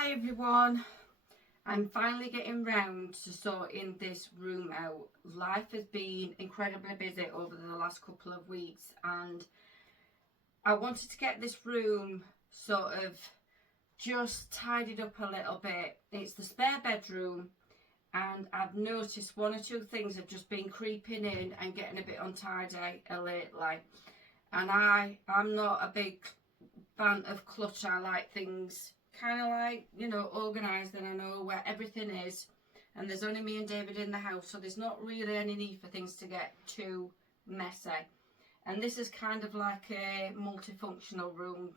Hi everyone, I'm finally getting round to sorting this room out. Life has been incredibly busy over the last couple of weeks and I wanted to get this room sort of just tidied up a little bit. It's the spare bedroom and I've noticed one or two things have just been creeping in and getting a bit untidy lately. And I'm not a big fan of clutter. I like things kind of like, organised, and I know where everything is, and there's only me and David in the house, so there's not really any need for things to get too messy. And this is kind of like a multifunctional room.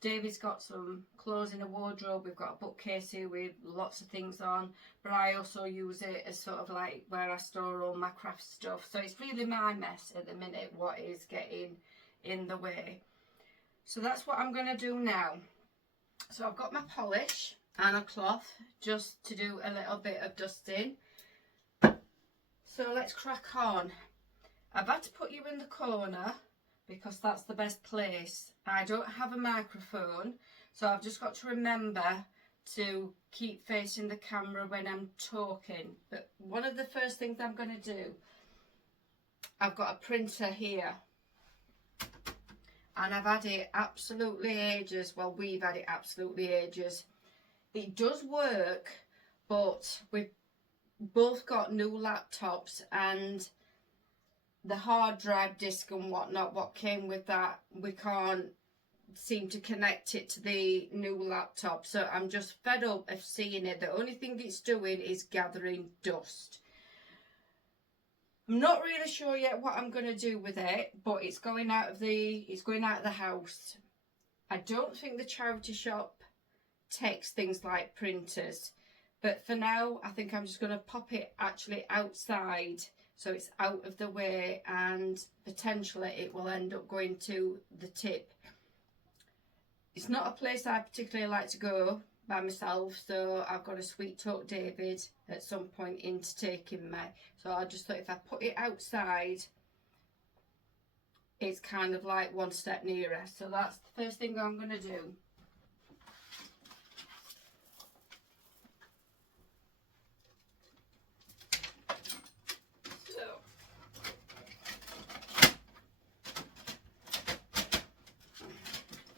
David's got some clothes in a wardrobe, we've got a bookcase here with lots of things on, but I also use it as sort of like where I store all my craft stuff. So it's really my mess at the minute what is getting in the way. So that's what I'm going to do now. So I've got my polish and a cloth just to do a little bit of dusting. So let's crack on. I've had to put you in the corner because that's the best place. I don't have a microphone, so I've just got to remember to keep facing the camera when I'm talking. But one of the first things I'm going to do, I've got a printer here. And I've had it absolutely ages. Well, we've had it absolutely ages. It does work, but we've both got new laptops, and the hard drive disk and whatnot, what came with that, we can't seem to connect it to the new laptop. So I'm just fed up of seeing it. The only thing it's doing is gathering dust. I'm not really sure yet what I'm going to do with it, but it's going out of the house. I don't think the charity shop takes things like printers, but for now I think I'm just going to pop it actually outside so it's out of the way, and potentially it will end up going to the tip. It's not a place I particularly like to go by myself, so I've got to sweet talk David at some point into taking me. So I just thought if I put it outside, it's kind of like one step nearer. So that's the first thing I'm going to do. So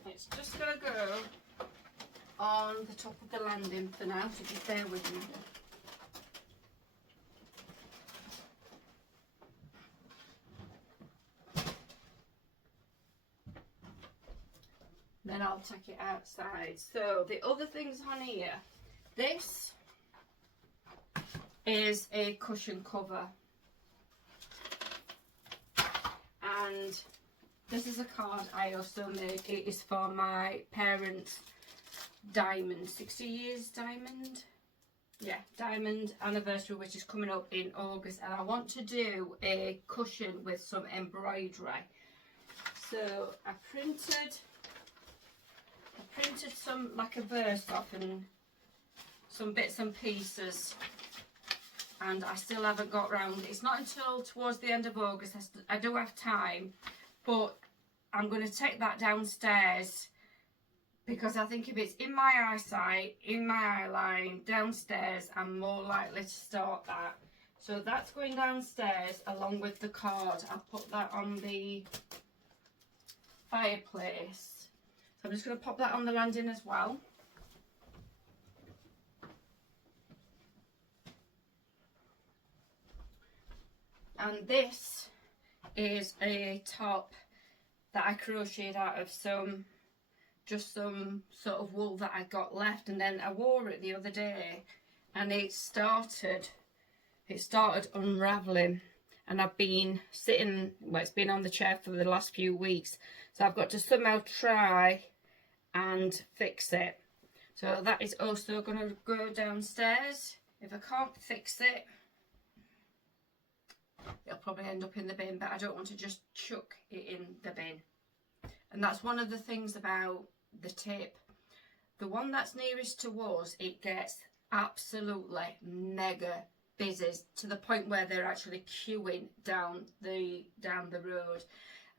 it's just going to go on the top of the landing for now, so just bear with me. Then I'll take it outside. So the other things on here, this is a cushion cover, and this is a card I also made. It is for my parents' diamond, 60 years diamond, yeah, diamond anniversary, which is coming up in August, and I want to do a cushion with some embroidery. So I printed some, like a verse off and some bits and pieces, and I still haven't got round. It's not until towards the end of August. I do have time, but I'm going to take that downstairs because I think if it's in my eyesight, in my eye line, downstairs, I'm more likely to start that. So that's going downstairs along with the card. I'll put that on the fireplace. So I'm just going to pop that on the landing as well. And this is a top that I crocheted out of some sort of wool that I got left, and then I wore it the other day and it started unraveling, and I've been sitting, well, it's been on the chair for the last few weeks, so I've got to somehow try and fix it. So that is also going to go downstairs. If I can't fix it, it'll probably end up in the bin, but I don't want to just chuck it in the bin. And that's one of the things about the tip. The one that's nearest to us, it gets absolutely mega busy to the point where they're actually queuing down the road,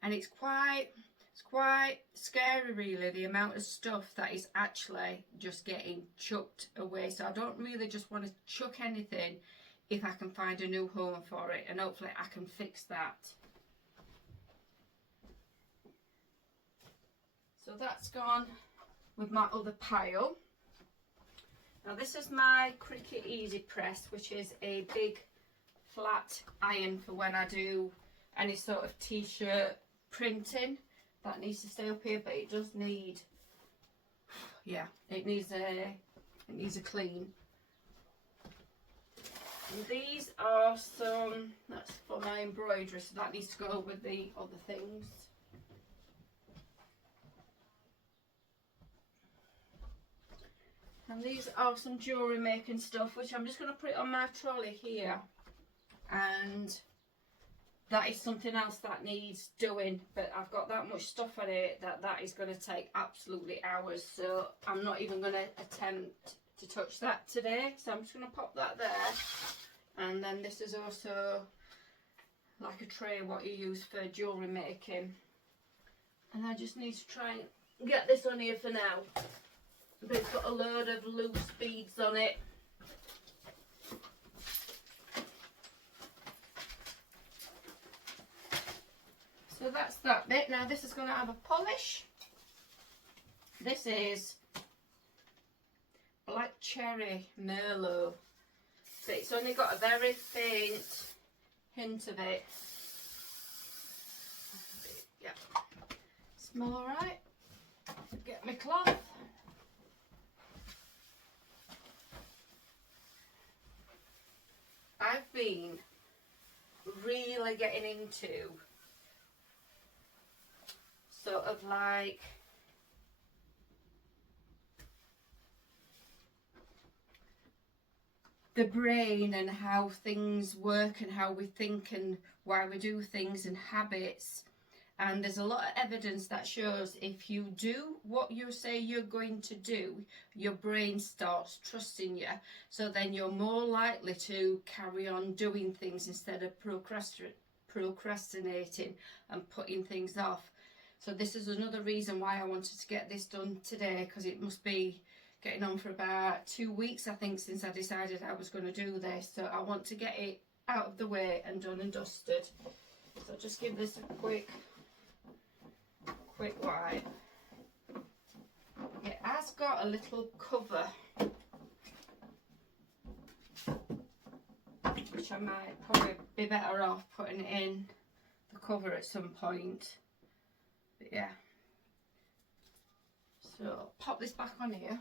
and it's quite It's quite scary really, the amount of stuff that is actually just getting chucked away. So I don't really just want to chuck anything if I can find a new home for it, and hopefully I can fix that. So that's gone with my other pile. Now this is my Cricut Easy Press, which is a big flat iron for when I do any sort of t-shirt printing. That needs to stay up here, but it does need, yeah, it needs a clean. And these are some, that's for my embroidery, so that needs to go with the other things. And these are some jewellery making stuff, which I'm just going to put it on my trolley here. And that is something else that needs doing, but I've got that much stuff on it that is going to take absolutely hours, so I'm not even going to attempt to touch that today. So I'm just going to pop that there. And then this is also like a tray what you use for jewellery making, and I just need to try and get this on here for now. But it's got a load of loose beads on it. So that's that bit. Now this is going to have a polish. This is Black Cherry Merlot, but it's only got a very faint hint of it. Yeah, smell alright. Get my cloth. I've been really getting into sort of like the brain and how things work and how we think and why we do things and habits. And there's a lot of evidence that shows if you do what you say you're going to do, your brain starts trusting you. So then you're more likely to carry on doing things instead of procrastinating and putting things off. So this is another reason why I wanted to get this done today, because it must be getting on for about 2 weeks, I think, since I decided I was going to do this. So I want to get it out of the way and done and dusted. So just give this a quick wipe. It has got a little cover, which I might probably be better off putting it in the cover at some point. But yeah, so pop this back on here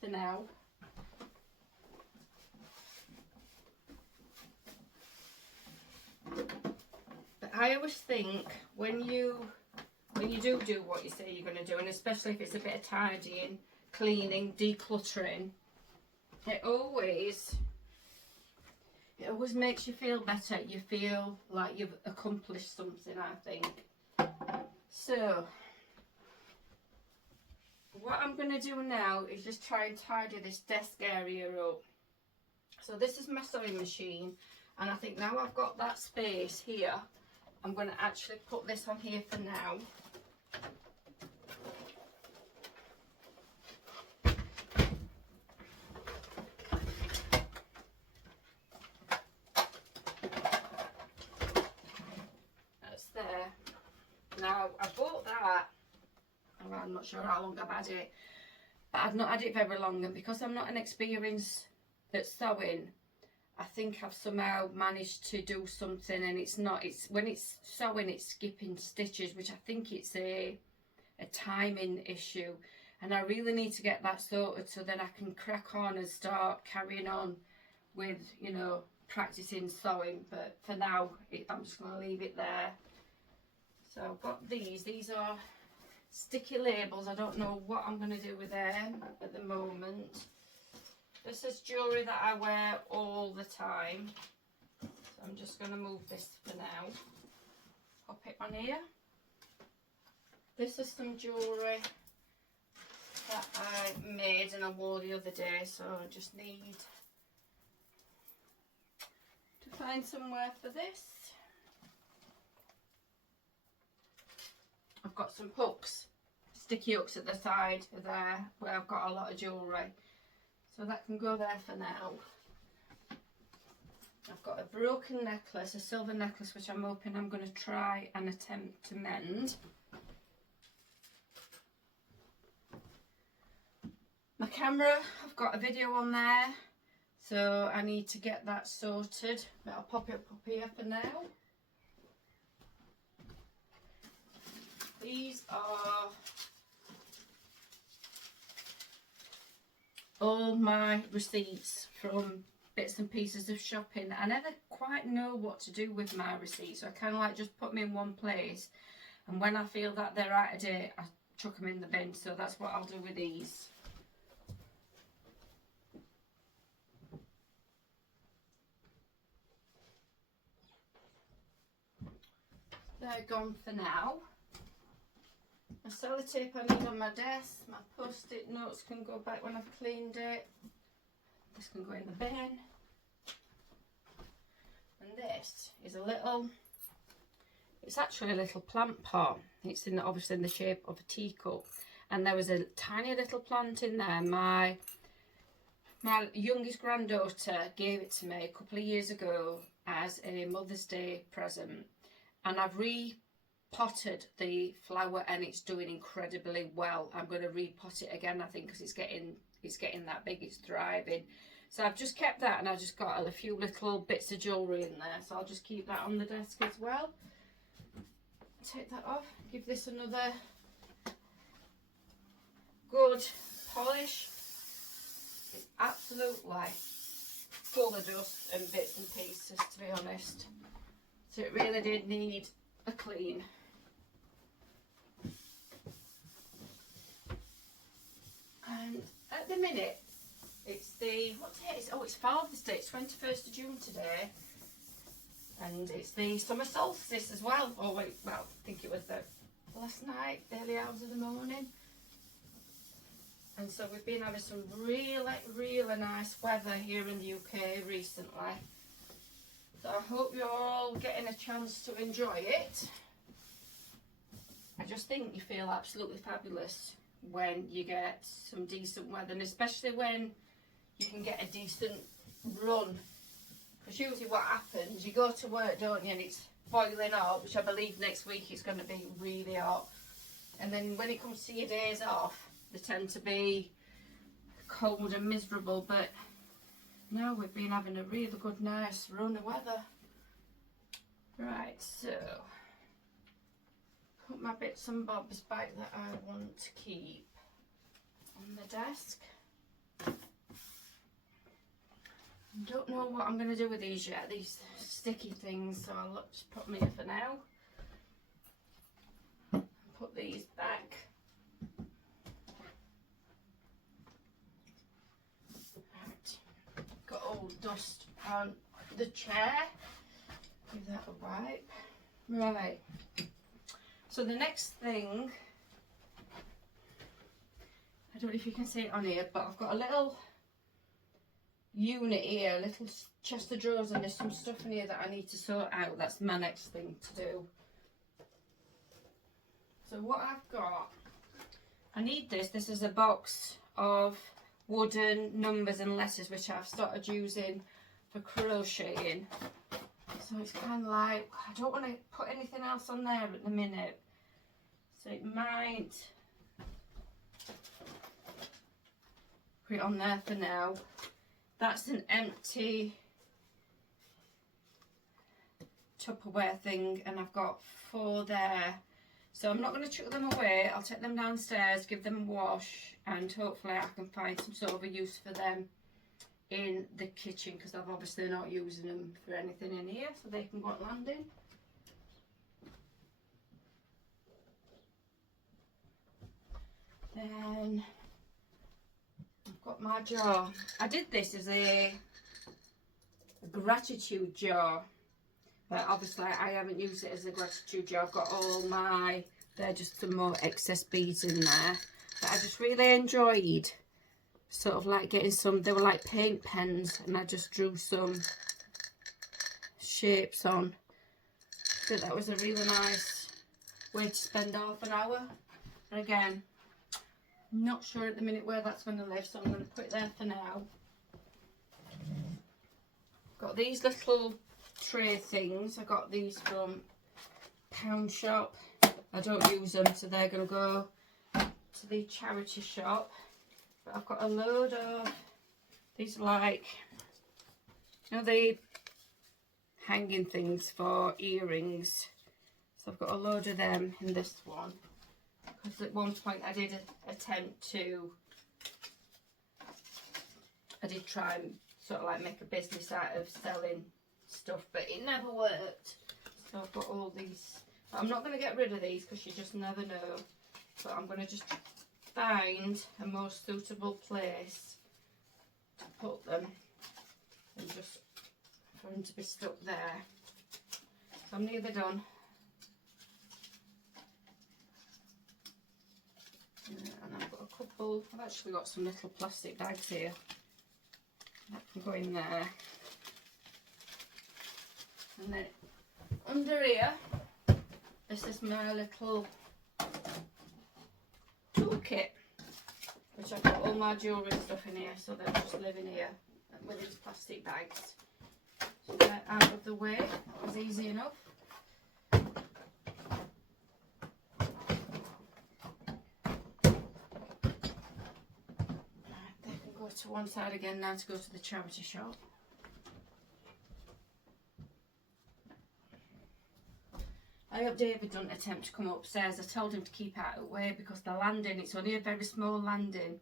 for now. But I always think when you do what you say you're going to do, and especially if it's a bit of tidying, cleaning, decluttering, it always makes you feel better. You feel like you've accomplished something, I think. So what I'm going to do now is just try and tidy this desk area up. So this is my sewing machine, and I think now I've got that space here, I'm going to actually put this on here for now. That's there. Now I bought that, I'm not sure how long I've had it, but I've not had it very long, and because I'm not an experienced at sewing, I think I've somehow managed to do something, and it's when it's sewing it's skipping stitches, which I think it's a timing issue, and I really need to get that sorted so then I can crack on and start carrying on with, you know, practicing sewing. But for now I'm just going to leave it there. So I've got these are sticky labels. I don't know what I'm going to do with them at the moment. This is jewellery that I wear all the time. So I'm just going to move this for now. Pop it on here. This is some jewellery that I made and I wore the other day. So I just need to find somewhere for this. I've got some hooks, sticky hooks at the side there where I've got a lot of jewellery. So that can go there for now. I've got a broken necklace, a silver necklace, which I'm hoping I'm going to try and attempt to mend. My camera, I've got a video on there, so I need to get that sorted, but I'll pop it up here for now. These are all my receipts from bits and pieces of shopping. I never quite know what to do with my receipts, so I kind of like just put them in one place, and when I feel that they're out of date, I chuck them in the bin. So that's what I'll do with these. They're gone for now. My sellotape I need on my desk. My post-it notes can go back when I've cleaned it. This can go in the bin. And this is a little, it's actually a little plant pot. It's obviously in the shape of a teacup. And there was a tiny little plant in there. My youngest granddaughter gave it to me a couple of years ago as a Mother's Day present. And I've repotted the flower and it's doing incredibly well. I'm going to repot it again, I think, because it's getting that big, it's thriving. So I've just kept that, and I've just got a few little bits of jewellery in there, so I'll just keep that on the desk as well. Take that off, give this another good polish. It's absolutely full of dust and bits and pieces, to be honest. So it really did need a clean. And at the minute, it's the, what day is it? Oh, it's Father's Day. It's 21st of June today. And it's the summer solstice as well. Oh wait, well, I think it was the last night, early hours of the morning. And so we've been having some really nice weather here in the UK recently. So I hope you're all getting a chance to enjoy it. I just think you feel absolutely fabulous when you get some decent weather, and especially when you can get a decent run. Because usually what happens, you go to work, don't you, and it's boiling hot, which I believe next week it's going to be really hot. And then when it comes to your days off, they tend to be cold and miserable, but now we've been having a really good, nice run of weather. Right, so put my bits and bobs back that I want to keep on the desk. Don't know what I'm going to do with these yet, these sticky things, so I'll just put them here for now. Put these back. Right. Got all dust on the chair. Give that a wipe. Right. So the next thing, I don't know if you can see it on here, but I've got a little unit here, a little chest of drawers, and there's some stuff in here that I need to sort out. That's my next thing to do. So what I've got, I need this. This is a box of wooden numbers and letters, which I've started using for crocheting. So it's kind of like, I don't want to put anything else on there at the minute. So it might put it on there for now. That's an empty Tupperware thing, and I've got 4 there. So I'm not going to chuck them away. I'll take them downstairs, give them a wash, and hopefully I can find some sort of a use for them in the kitchen, because I'm obviously not using them for anything in here, so they can go at landing. Then I've got my jar. I did this as a gratitude jar, but obviously I haven't used it as a gratitude jar. I've got all my, they're just some more excess beads in there that I just really enjoyed. Sort of like getting some, they were like paint pens, and I just drew some shapes on. I think that was a really nice way to spend half an hour. And again, not sure at the minute where that's going to live, so I'm going to put it there for now. Got these little tray things. I got these from Pound Shop. I don't use them, so they're going to go to the charity shop. But I've got a load of these, like, you know, the hanging things for earrings. So I've got a load of them in this one. Because at one point I did attempt to, I did try and sort of like make a business out of selling stuff, but it never worked. So I've got all these. I'm not going to get rid of these because you just never know. But I'm going to just find a more suitable place to put them and just for them to be stuck there. So I'm nearly done. And I've got a couple, I've actually got some little plastic bags here that can go in there. And then under here, this is my little toolkit, which I've got all my jewellery and stuff in here, so they'll just live in here with these plastic bags. So they're out of the way, it was easy enough. To one side again now to go to the charity shop. I hope David doesn't attempt to come upstairs. I told him to keep out of the way because the landing, it's only a very small landing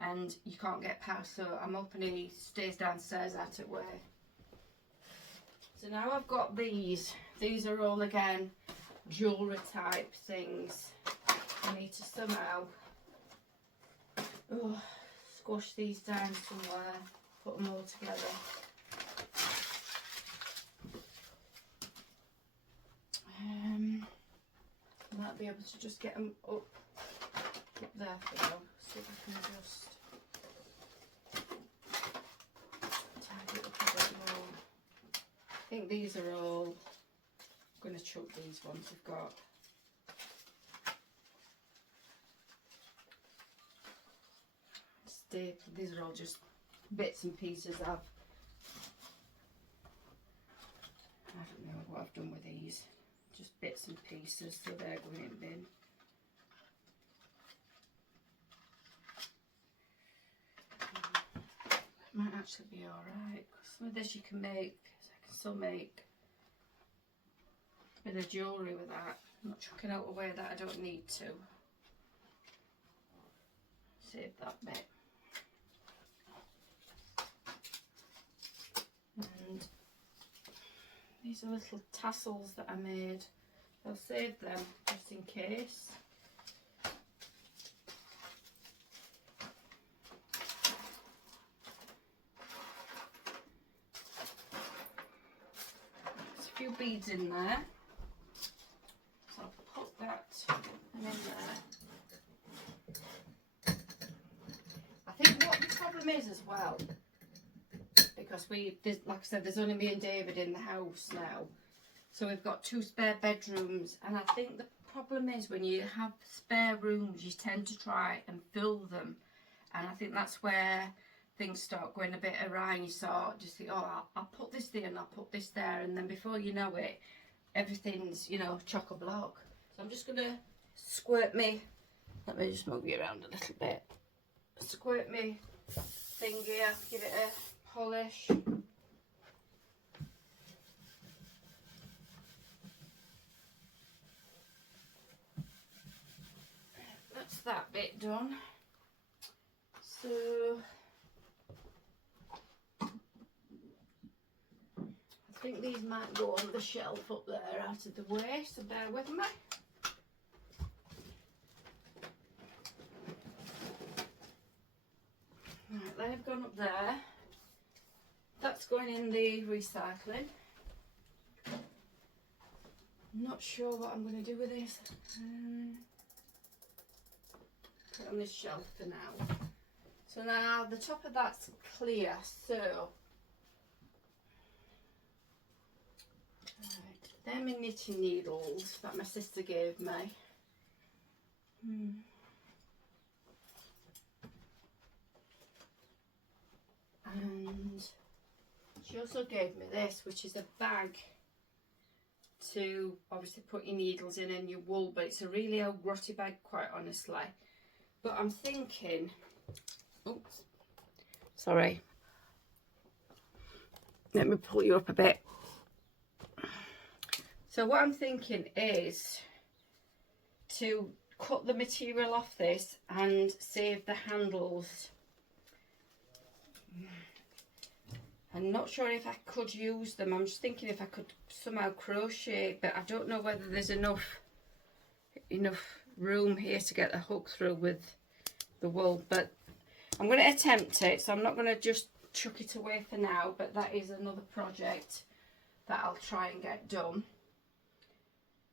and you can't get past, so I'm hoping he stays downstairs out of the way. So now I've got these. These are all again jewellery type things. I need to somehow squash these down somewhere, put them all together. Might be able to just get them up there for now. See if I can just tidy it up a bit more. I think these are all, I'm going to chuck these ones I've got. These are all just bits and pieces I don't know what I've done with these, just bits and pieces, so they're going in bin. Might actually be alright, because some of this you can make, I can still make a bit of jewellery with that. I'm not chucking out away that I don't need to. Save that bit. And these are little tassels that I made. I'll save them just in case. There's a few beads in there, so I'll put that in there. I think what the problem is as well, because like I said, there's only me and David in the house now, so we've got 2 spare bedrooms, and I think the problem is when you have spare rooms you tend to try and fill them, and I think that's where things start going a bit awry and you start just think, oh, I'll put this there and I'll put this there, and then before you know it everything's, you know, chock-a-block. So I'm just going to squirt me, let me just move you around a little bit, squirt me thing here, give it a polish. That's that bit done. So I think these might go on the shelf up there out of the way, so bear with me. Right, they've gone up there. That's going in the recycling. I'm not sure what I'm going to do with this. Put it on this shelf for now. So now the top of that's clear, so right, they're my knitting needles that my sister gave me. And she also gave me this, which is a bag to obviously put your needles in and your wool, but it's a really old grotty bag, quite honestly. But I'm thinking, oops, sorry, let me pull you up a bit. So what I'm thinking is to cut the material off this and save the handles. I'm not sure if I could use them. I'm just thinking if I could somehow crochet, but I don't know whether there's enough room here to get the hook through with the wool. But I'm going to attempt it, so I'm not going to just chuck it away for now, but that is another project that I'll try and get done.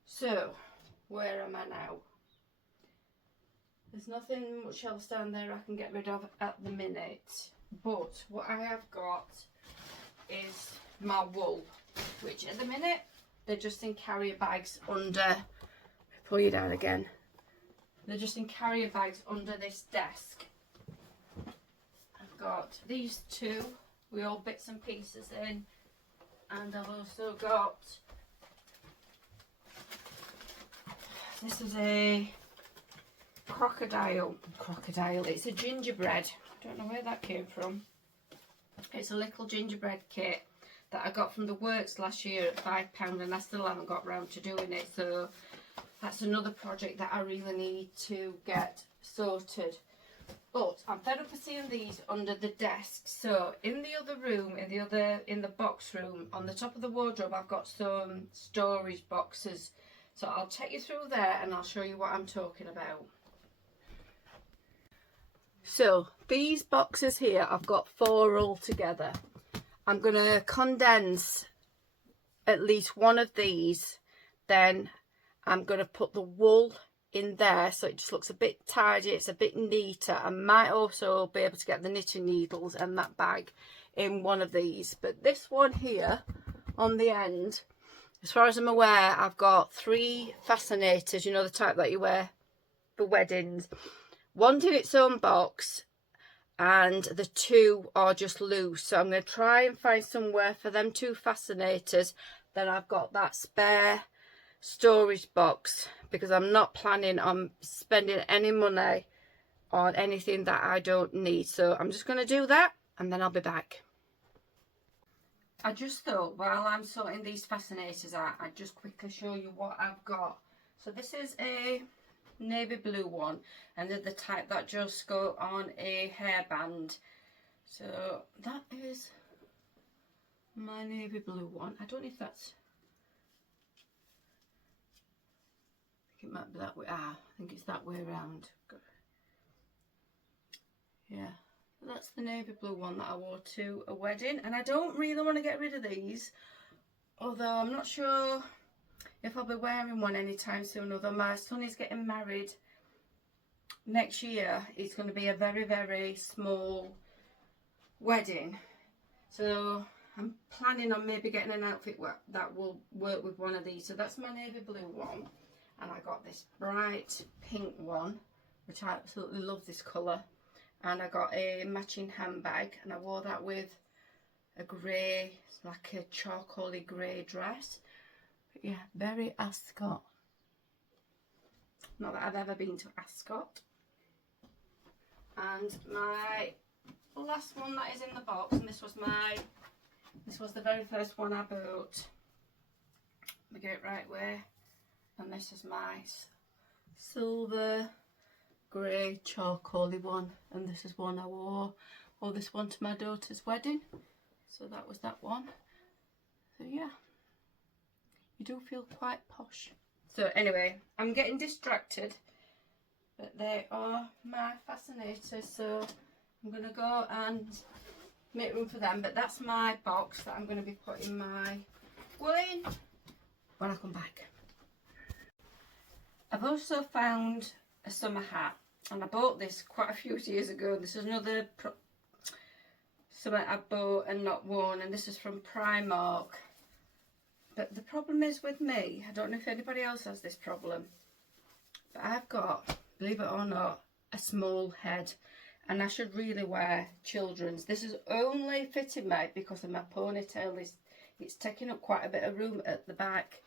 So where am I now? There's nothing much else down there I can get rid of at the minute, but what I have got is my wool, which at the minute they're just in carrier bags under, pull you down again, they're just in carrier bags under this desk. I've got these two with all bits and pieces in, and I've also got, this is a crocodile, it's a gingerbread, I don't know where that came from. It's a little gingerbread kit that I got from the works last year at £5, and I still haven't got round to doing it, so that's another project that I really need to get sorted. But I'm fed up of seeing these under the desk. So in the other room, in the box room, on the top of the wardrobe, I've got some storage boxes. So I'll take you through there and I'll show you what I'm talking about. So these boxes here, I've got 4 all together. I'm going to condense at least one of these, then I'm going to put the wool in there so it just looks a bit tidy, it's a bit neater. I might also be able to get the knitting needles and that bag in one of these, but this one here on the end, as far as I'm aware, I've got 3 fascinators, you know, the type that you wear for weddings. One's in its own box and the 2 are just loose, so I'm going to try and find somewhere for them 2 fascinators. Then I've got that spare storage box, because I'm not planning on spending any money on anything that I don't need. So I'm just going to do that and then I'll be back. I just thought while I'm sorting these fascinators out, I'd just quickly show you what I've got. So this is a navy blue one, and they're the type that just go on a hairband. So that is my navy blue one. I don't know if that's, I think it might be that way. I think it's that way around. Yeah, that's the navy blue one that I wore to a wedding, and I don't really want to get rid of these, although I'm not sure if I'll be wearing one anytime soon. Although my son is getting married next year, it's going to be a very, very small wedding, so I'm planning on maybe getting an outfit that will work with one of these. So that's my navy blue one, and I got this bright pink one, which I absolutely love this colour, and I got a matching handbag, and I wore that with a grey, like a charcoaly grey dress. But yeah, very Ascot. Not that I've ever been to Ascot. And my last one that is in the box, and this was the very first one I bought. Let me get it right way. And this is my silver grey charcoaly one, and this is one I wore this one to my daughter's wedding. So that was that one. So yeah, you do feel quite posh. So anyway, I'm getting distracted, but they are my fascinators, so I'm going to go and make room for them. But that's my box that I'm going to be putting my wool in when I come back. I've also found a summer hat, and I bought this quite a few years ago. This is another something I bought and not worn, and this is from Primark. But the problem is with me, I don't know if anybody else has this problem, but I've got, believe it or not, a small head, and I should really wear children's. This is only fitting me because of my ponytail. It's taking up quite a bit of room at the back.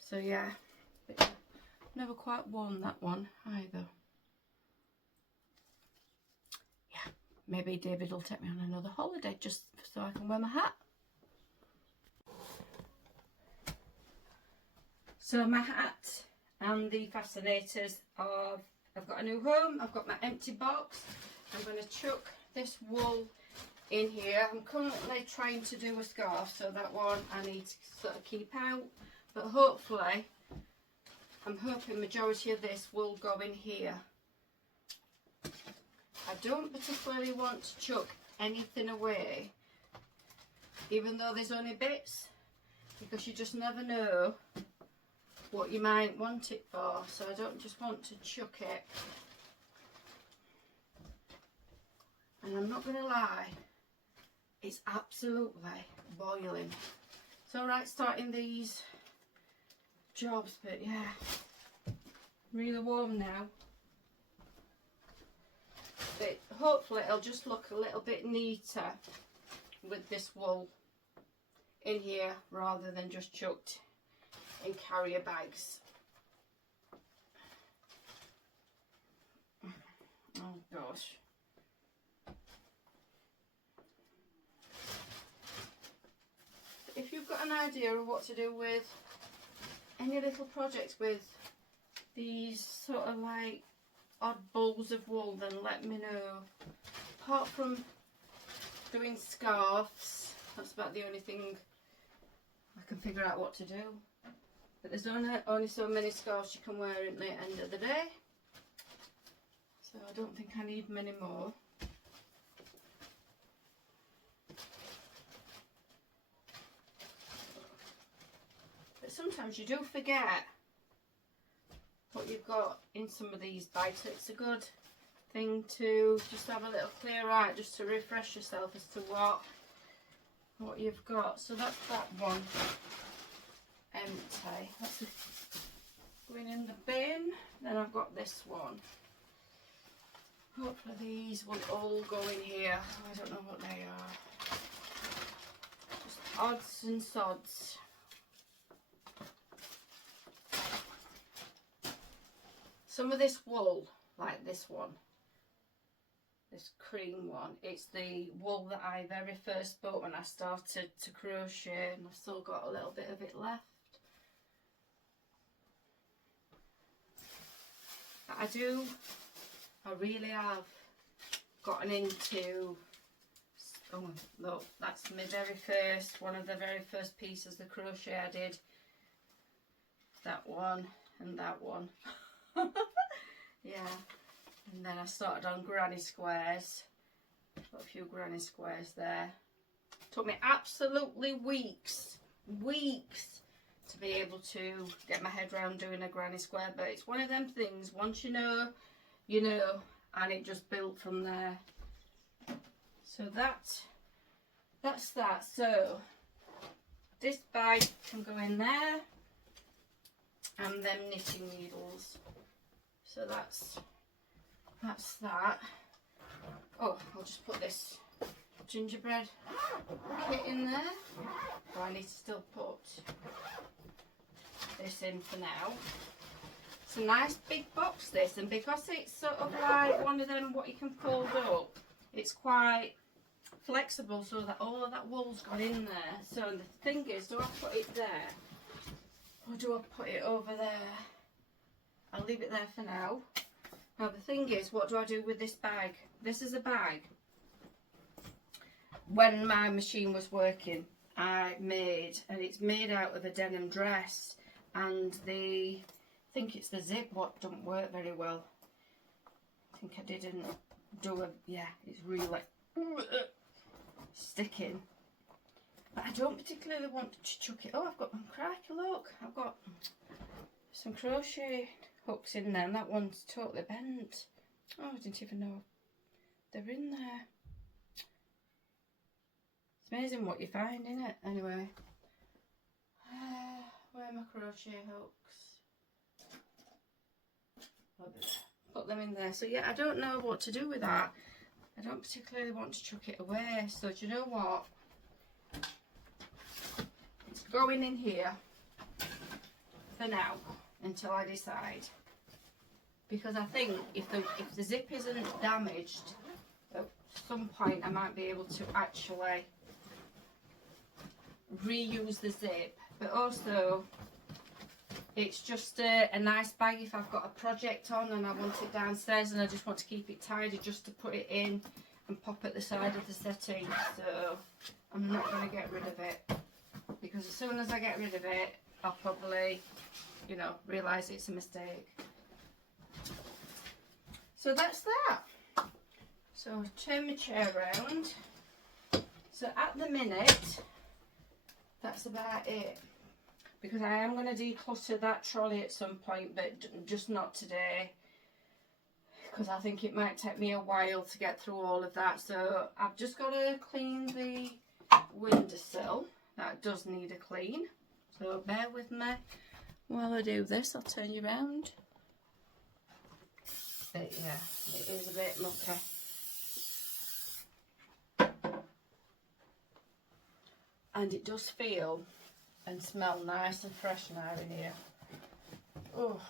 So yeah, but never quite worn that one either. Yeah, maybe David will take me on another holiday just so I can wear my hat. So my hat and the fascinators are, I've got a new home, I've got my empty box. I'm going to chuck this wool in here. I'm currently trying to do a scarf, so that one I need to sort of keep out. But hopefully, I'm hoping majority of this will go in here. I don't particularly want to chuck anything away, even though there's only bits, because you just never know what you might want it for. So I don't just want to chuck it. And I'm not going to lie, it's absolutely boiling. It's alright starting these jobs, but yeah, really warm now. But hopefully it'll just look a little bit neater with this wool in here rather than just chucked in carrier bags. Oh gosh. If you've got an idea of what to do with any little projects with these sort of like odd balls of wool, then let me know. Apart from doing scarves, that's about the only thing I can figure out what to do. But there's only so many scarves you can wear at the end of the day, so I don't think I need many more. But sometimes you do forget what you've got in some of these bags. It's a good thing to just have a little clear out, just to refresh yourself as to what you've got. So that's that one empty. That's going in the bin. Then I've got this one. Hopefully these will all go in here. I don't know what they are. Just odds and sods. Some of this wool, like this one, this cream one, it's the wool that I very first bought when I started to crochet, and I've still got a little bit of it left. I really have gotten into, oh look, that's my very first, one of the very first pieces of crochet I did. That one and that one. Yeah, and then I started on granny squares. Got a few granny squares there. Took me absolutely weeks to be able to get my head around doing a granny square, but it's one of them things, once you know, and it just built from there. So that's that. So this bag can go in there, and them knitting needles. So that's that. Oh, I'll just put this gingerbread kit in there. Oh, I need to still put this in for now. It's a nice big box, this, and because it's sort of like one of them what you can fold up, it's quite flexible so that all of that wool's got in there. So the thing is, do I put it there or do I put it over there? I'll leave it there for now. Now the thing is, what do I do with this bag? This is a bag. When my machine was working, I made, and it's made out of a denim dress, and I think it's the zip what doesn't work very well. I think I didn't do a, yeah, it's really sticking. But I don't particularly want to chuck it. Oh, I've got, crikey, look, I've got some crochet hooks in there, and that one's totally bent. Oh, I didn't even know they're in there. It's amazing what you find in it. Anyway, where my crochet hooks? Put them in there. So yeah, I don't know what to do with that. I don't particularly want to chuck it away. So do you know what? It's going in here for now until I decide. Because I think if the zip isn't damaged, at some point I might be able to actually reuse the zip. But also, it's just a nice bag if I've got a project on and I want it downstairs and I just want to keep it tidy, just to put it in and pop at the side of the settee. So I'm not going to get rid of it, because as soon as I get rid of it, I'll probably, you know, realise it's a mistake. So that's that. So turn my chair around. So at the minute, that's about it. Because I am going to declutter that trolley at some point, but just not today. Because I think it might take me a while to get through all of that. So I've just got to clean the windowsill. That does need a clean. So bear with me while I do this. I'll turn you around. But yeah, it is a bit mucky. And it does feel and smell nice and fresh now in here. Oh.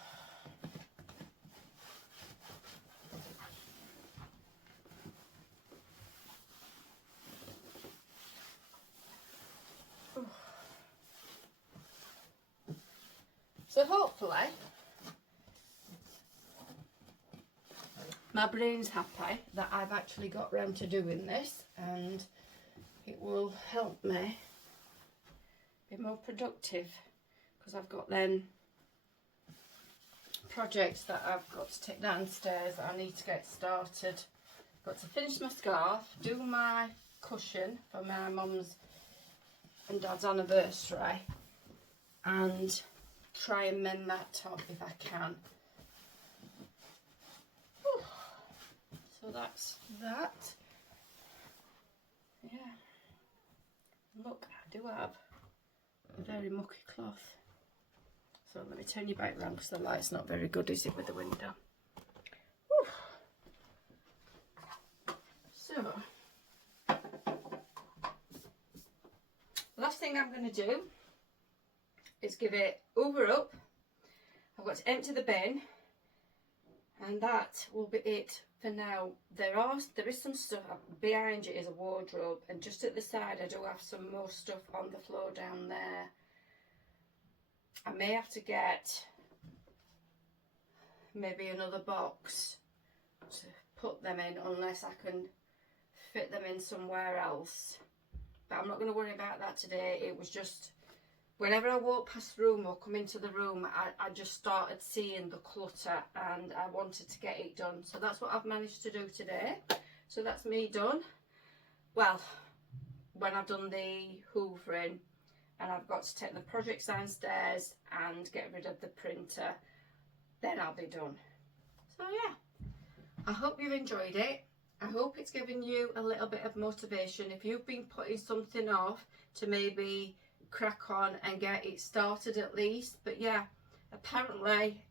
Oh. So hopefully my brain's happy that I've actually got round to doing this, and it will help me be more productive, because I've got then projects that I've got to take downstairs that I need to get started. Got to finish my scarf, do my cushion for my mum's and dad's anniversary, and try and mend that top if I can. Whew. So that's that. Yeah. Look, I do have a very mucky cloth. So let me turn you back round, because the light's not very good, is it, with the window? Whew. So, last thing I'm going to do is give it over up. I've got to empty the bin, and that will be it for now. There is some stuff behind it, is a wardrobe, and just at the side I do have some more stuff on the floor down there. I may have to get maybe another box to put them in, unless I can fit them in somewhere else. But I'm not going to worry about that today. It was just, whenever I walk past the room or come into the room, I just started seeing the clutter and I wanted to get it done. So that's what I've managed to do today. So that's me done. Well, when I've done the hoovering, and I've got to take the projects downstairs and get rid of the printer, then I'll be done. So yeah, I hope you've enjoyed it. I hope it's given you a little bit of motivation. If you've been putting something off, to maybe crack on and get it started at least. But yeah, apparently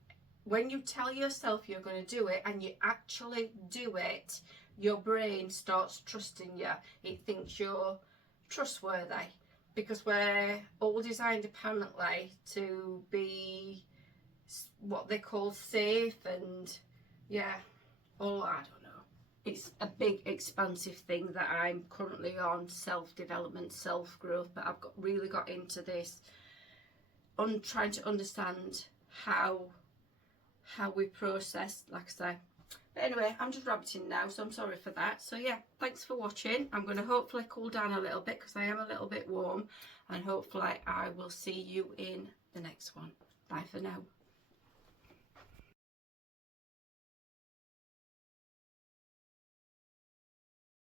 when you tell yourself you're going to do it and you actually do it, your brain starts trusting you. It thinks you're trustworthy, because we're all designed apparently to be what they call safe, and yeah, all, I don't know. It's a big expansive thing that I'm currently on, self-development, self-growth, but I've really got into this trying to understand how we process, like I say. But anyway, I'm just rabbiting now, so I'm sorry for that. So yeah, thanks for watching. I'm going to hopefully cool down a little bit, because I am a little bit warm, and hopefully I will see you in the next one. Bye for now.